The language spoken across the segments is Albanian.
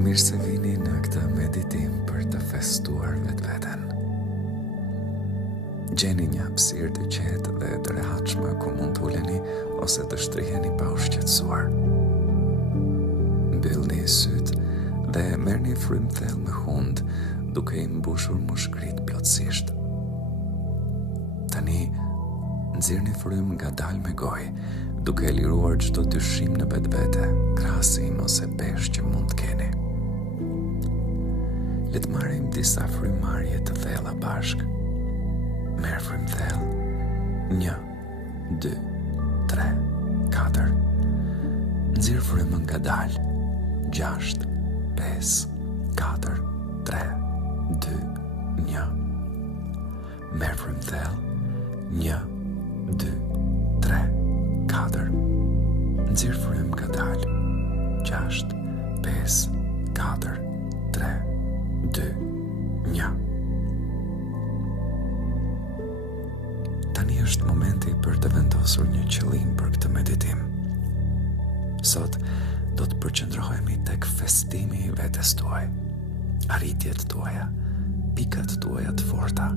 Mirë se vini në këtë meditim për të festuar vetveten. Gjeni një hapësirë të qetë dhe të rehatshme ku mund të uleni ose të shtriheni pa u shqetësuar. Mbyllni syt dhe merrni frymë thellë me hund, duke i mbushur mushkrit plotësisht. Tani nxirrni frymë ngadalë me gojë, duke e liruar çdo dyshim në vetvete, krahasim ose peshë që mund të keni. Le të marrim disa frymarrje të thella bashk. Merr frymë thellë. 1, 2, 3, 4. Nxirr frymën ngadalë. 6, 5, 4, 3, 2, 1. Merr frymë thellë. 1, 2, 3, 4. Nxirr frymën ngadalë. 6, 5, 4, 3, 2, 1. Tani është momenti për të vendosur një qëllim për këtë meditim. Sot do të përqendrohemi tek festimi i vetes tuaj, arritjet tuaja, pikat tuaja të forta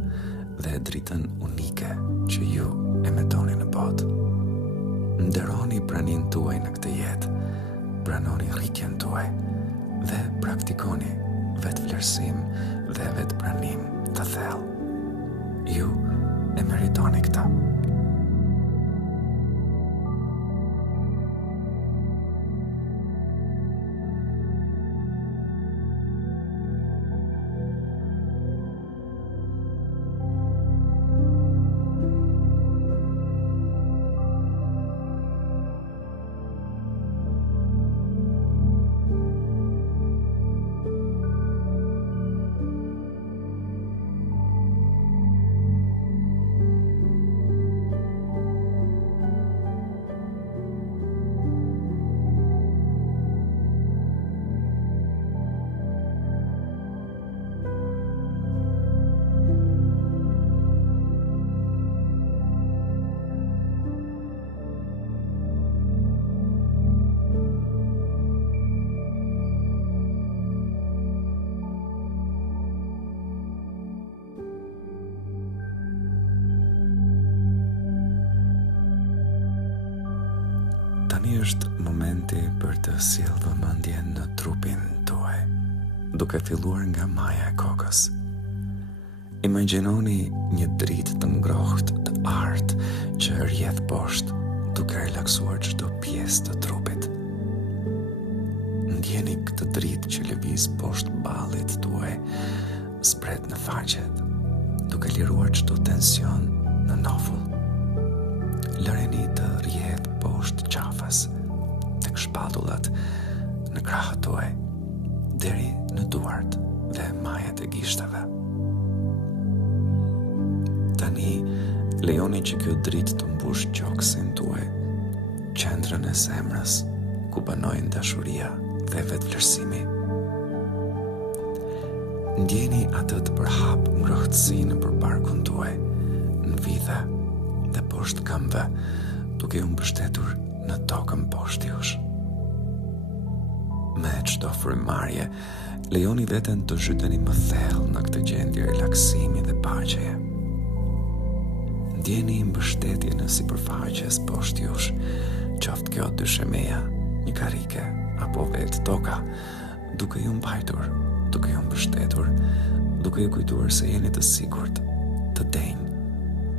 dhe dritën unike që ju emetoni në botë. Nderoni praninë tuaj në këtë jetë, pranoni rritjen tuaj dhe praktikoni vetvlerësim dhe vetpranim të thellë. Ju e meritoni këtë. Tani është momenti për të sjellë vëmendjen në trupin tuaj, duke filluar nga maja e kokës. Imagjinoni një dritë të ngrohtë të artë që rrjedh poshtë, duke relaksuar çdo pjesë të trupit. Ndjeni këtë dritë që lëviz poshtë ballit tuaj, spret në faqet, duke liruar çdo tension në nofull. Lëreni të rrjedh poshtë qafës, tek shpatullat, në krahët tuaj, deri në duart dhe majat e gishtave. Tani, lejoni që kjo dritë të mbush gjoksin tuaj, qendrën e zemrës, ku banojnë dashuria dhe vetvlerësimi. Ndjeni atë të përhap ngrohtësi në barkun tuaj, në vidhe dhe poshtë këmbëve, duke u mbështetur në tokën poshtë jush. Me çdo frymarrje, lejoni veten të zhyteni më thellë në këtë gjendje relaksimi dhe paqeje. Ndjeni mbështetje në sipërfaqes poshtë jush, qoftë kjo dyshemeja, një karike apo vetë toka, duke ju mbajtur, duke ju mbështetur, duke ju kujtuar se jeni të sigurt, të denjë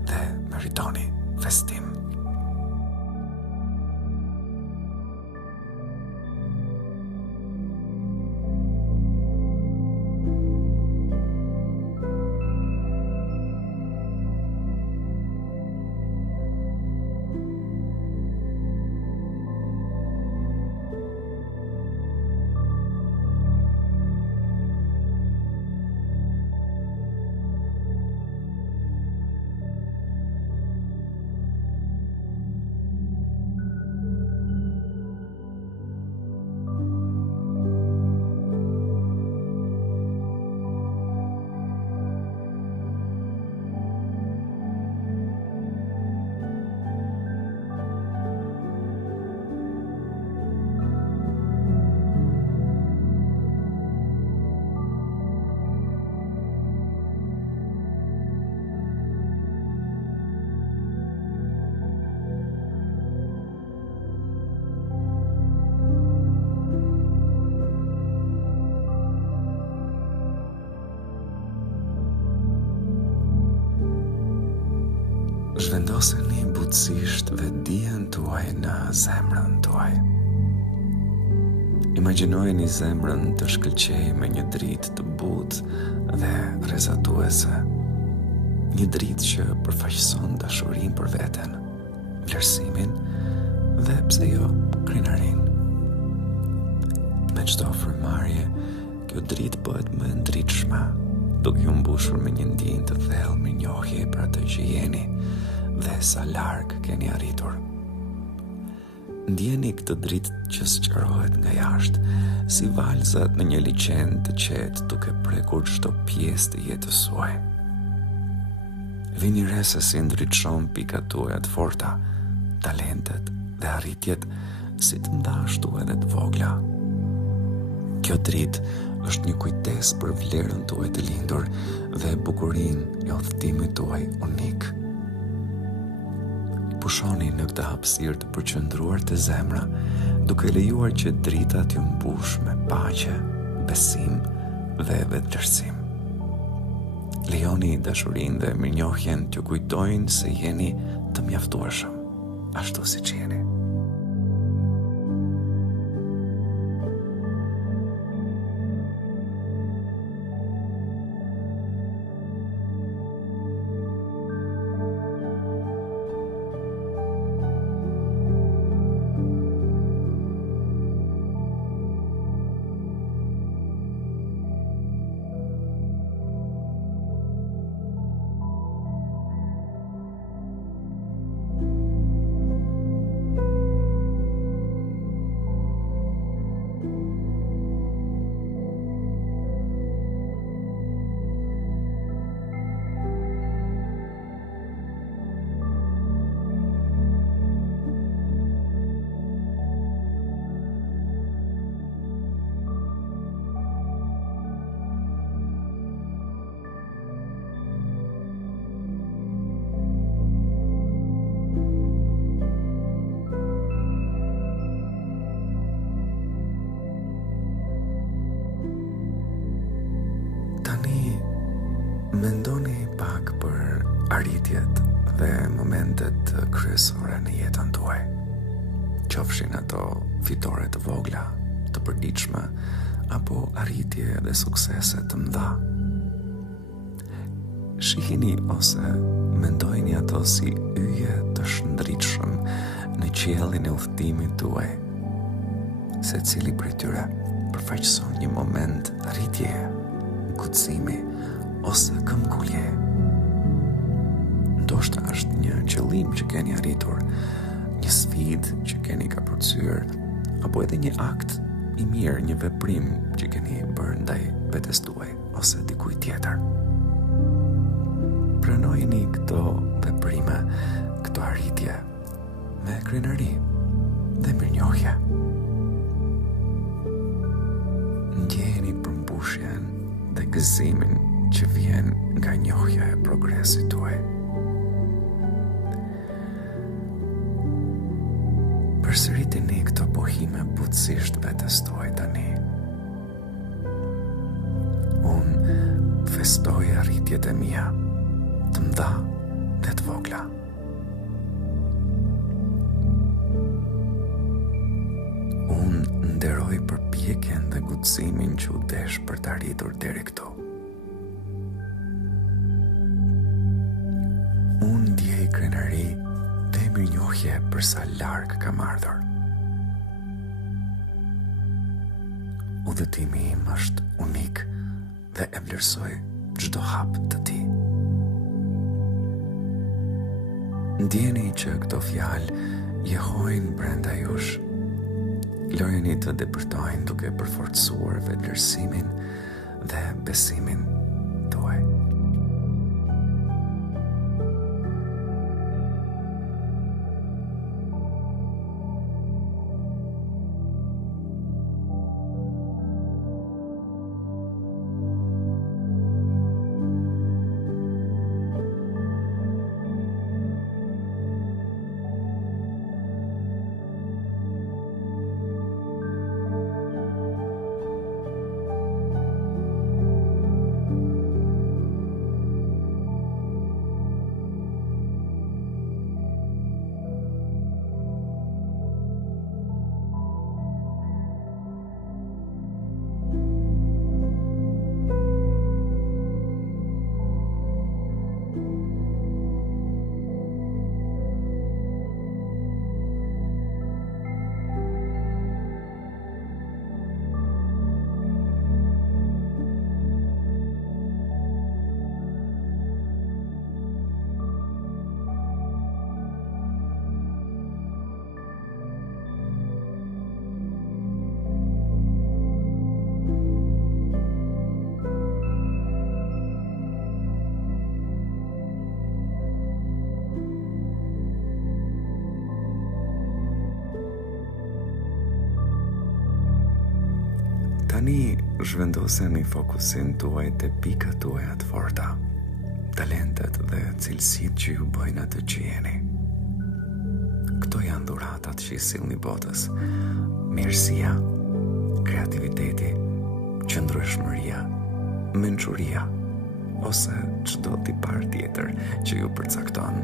dhe meritoni festim. Vendoseni butësisht vetdijen tuaj në zemrën tuaj. Imagjinojeni zemrën të shkëlqej me një dritë të butë dhe rrezatuese. Një dritë që përfaqëson dashurinë për veten, vlerësimin dhe pse jo krenarinë. Me çdo frymëmarrje, kjo dritë bëhet më e ndritshme, duke ju mbushur me një ndjenjë të thellë mirënjohje për atë që jeni dhe sa larg keni arritur. Ndjeni këtë dritë që sqarohet nga jashtë, si valzat në një liçen të qetë duke prekur çdo pjesë të jetës suaj. Vini re se si ndriçon pikat tuaja të forta, talentet dhe arritjet, si të mëdha ashtu edhe të vogla. Kjo dritë është një kujtesë për vlerën tuaj të lindur dhe bukurinë e udhëtimit tuaj unik. Pushoni në këtë hapësirë të përqendruar të zemra, duke lejuar që drita t'ju mbush me paqe, besim dhe vetëvlerësim. Lejoni dashurinë dhe mirënjohjen t'ju kujtojnë se jeni të mjaftuarshëm, ashtu siç jeni. Mendoni pak për arritjet dhe momentet kryesore në jetën tuaj. Qofshin ato fitore të vogla, të përditshme, apo arritje dhe suksese të mëdha. Shihini ose mendojini ato si yje të shëndritshëm në qiellin e udhëtimit tuaj. Secili prej tyre përfaqëson një moment arritjeje, guximi ose këmbgulje. Ndoshta është një qëllim që keni arritur, një sfidë që keni kapërcyer, apo edhe një akt i mirë, një veprim që keni bërë ndaj vetes tuaj ose dikujt tjetër. Pranojeni këto veprime, këto arritje me krenari dhe mirënjohje. Ndjeni përmbushjen dhe gëzimin që vjen nga njohja e progresit tuaj. Përsëritini këto pohime butësisht vetes tuaj tani. Unë festoj arritjet e mia, të mëdha dhe të vogla. Unë nderoj përpjekjen dhe guximin që u desh për të arritur deri këtu. Unë ndjej krenari dhe mirënjohje për sa larg kam ardhur. Udhëtimi im është unik dhe e vlerësoj çdo hap të tij. Ndjeni që këto fjalë jehojnë brenda jush. Lojeni të depërtojnë duke përforcuar vetëvlerësimin dhe besimin tuaj. Tani zhvendoseni fokusin tuaj te pikat tuaja të forta, talentet dhe cilësitë që ju bëjnë atë që jeni. Këto janë dhuratat që i sillni botës: mirësia, kreativiteti, qëndrueshmëria, mençuria ose çdo tipar tjetër që ju përcakton.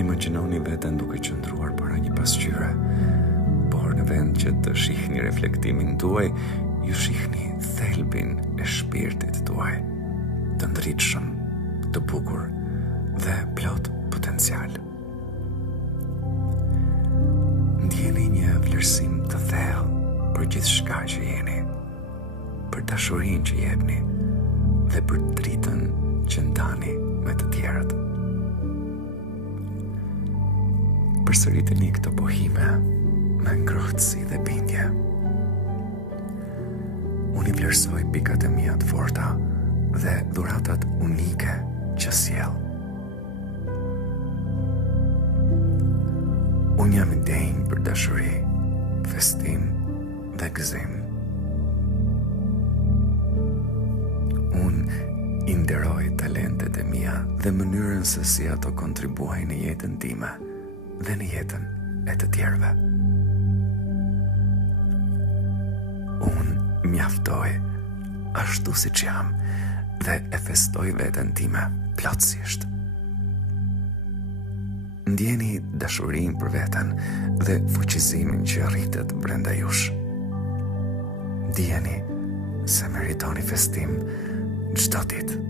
Imagjinoni veten duke qëndruar para një pasqyre, por në vend që të shihni reflektimin tuaj, ju shihni thelbin e shpirtit tuaj, të ndritshëm, të bukur dhe plot potencial. Ndjeni një vlerësim të thellë për gjithçka që jeni, për dashurinë që jepni dhe për dritën që ndani me të tjerët. Përsëriteni këto pohime me ngrohtësi dhe bindje. Unë i vlerësoj pikat e mia të forta dhe dhuratat unike që sjell. Unë jam i denjë për dashuri, festim dhe gëzim. Unë i nderoj talentet e mia dhe mënyrën se si ato kontribuajnë në jetën time dhe në jetën e të tjerëve. Unë mjaftoj ashtu siç jam dhe e festoj veten time plotësisht. Ndjeni dashurinë për veten dhe fuqizimin që rritet brenda jush. Dijeni se meritoni festim çdo ditë.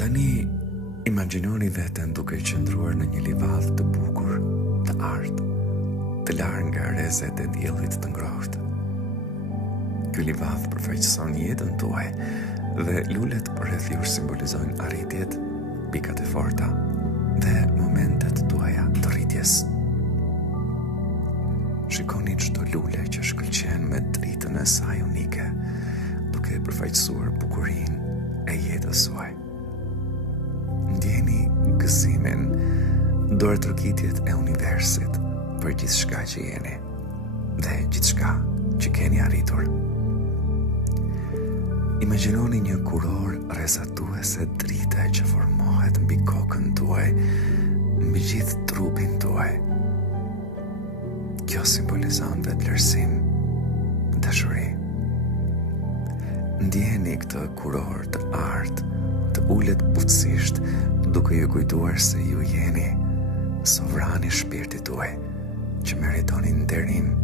Tani imagjinoni veten duke qëndruar në një livadh të bukur, të artë, të larë nga rrezet e diellit të ngrohtë. Ky livadh përfaqëson jetën tuaj dhe lulet përreth jush simbolizojnë arritjet, pikat e forta dhe momentet tuaja të rritjes. Shikoni çdo lule që shkëlqen me dritën e saj unike, duke përfaqësuar bukurinë e jetës suaj. Ndjeni gëzimin, dorëtrokitjet e universit për gjithçka që jeni dhe gjithçka që keni arritur. Imagjinoni një kuror rrezatuese drite që formohet mbi kokën tuaj, mbi gjithë trupin tuaj. Kjo simbolizon vetëvlerësim, dashuri. Ndjeni këtë kuror të artë, të ulet butësisht, duke ju kujtuar se ju jeni sovrani shpirtit tuaj, që meritoni nderim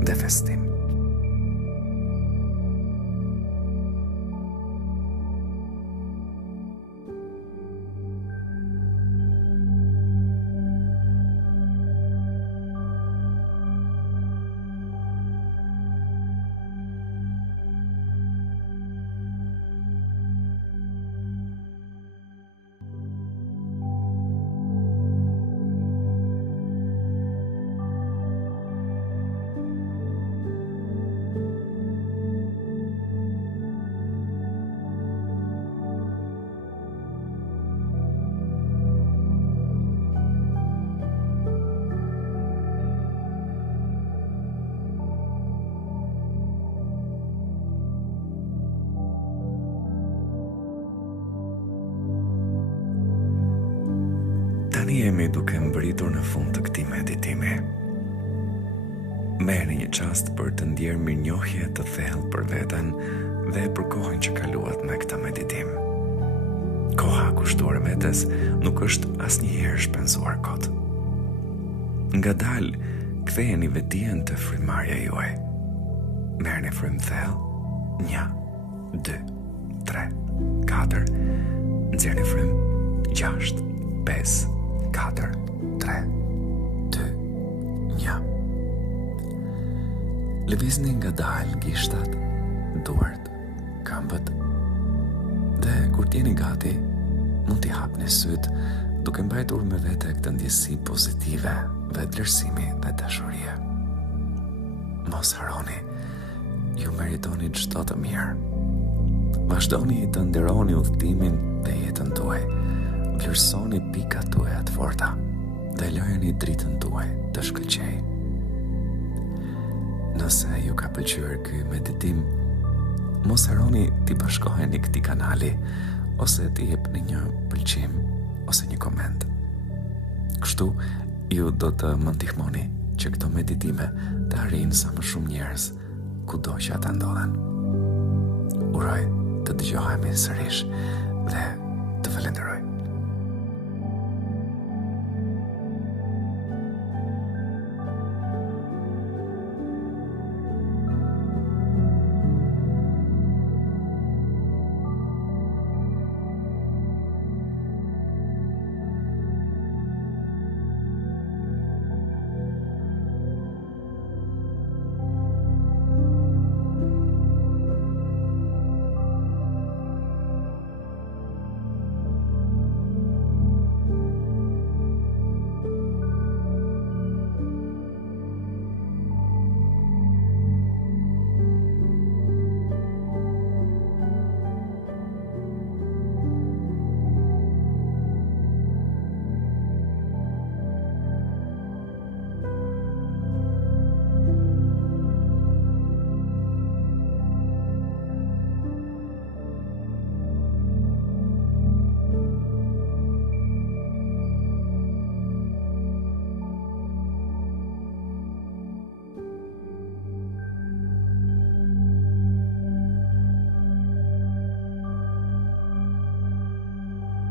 dhe festim. Tani jemi duke mbërritur në fund të këtij meditimi. Merrni një çast për të ndjerë mirënjohje të thellë për veten dhe për kohën që kaluat me këtë meditim. Koha kushtuar vetes nuk është asnjëherë shpenzuar kot. Ngadalë ktheheni vetdijen te frymëmarrja juaj. Merrni frymë thellë, 1, 2, 3, 4, nxjerrni frymë, 6, 5, 4, 3, 2, 1. Lëvizni ngadalë gishtat, duart, këmbët. Dhe kur t'jeni gati, mund t'i hapni syt, duke mbajtur me vete këtë ndjesi pozitive, vetëlirësimi dhe dashurie. Mos harroni, ju meritoni çdo të mirë. Vazhdoni të nderoni udhëtimin dhe jetën tuaj. Vlerësoni pikat tuaja të forta dhe lejoni dritën tuaj të shkëlqejë. Nëse ju ka pëlqyer ky meditim, mos harroni t'i bashkoheni këtij kanali ose t'i jepni një pëlqim ose një koment. Kështu ju do të më ndihmoni që këto meditime të arrijnë sa më shumë njerëz kudo që ata ndodhen. Uroj të dëgjohemi sërish dhe të falenderoj.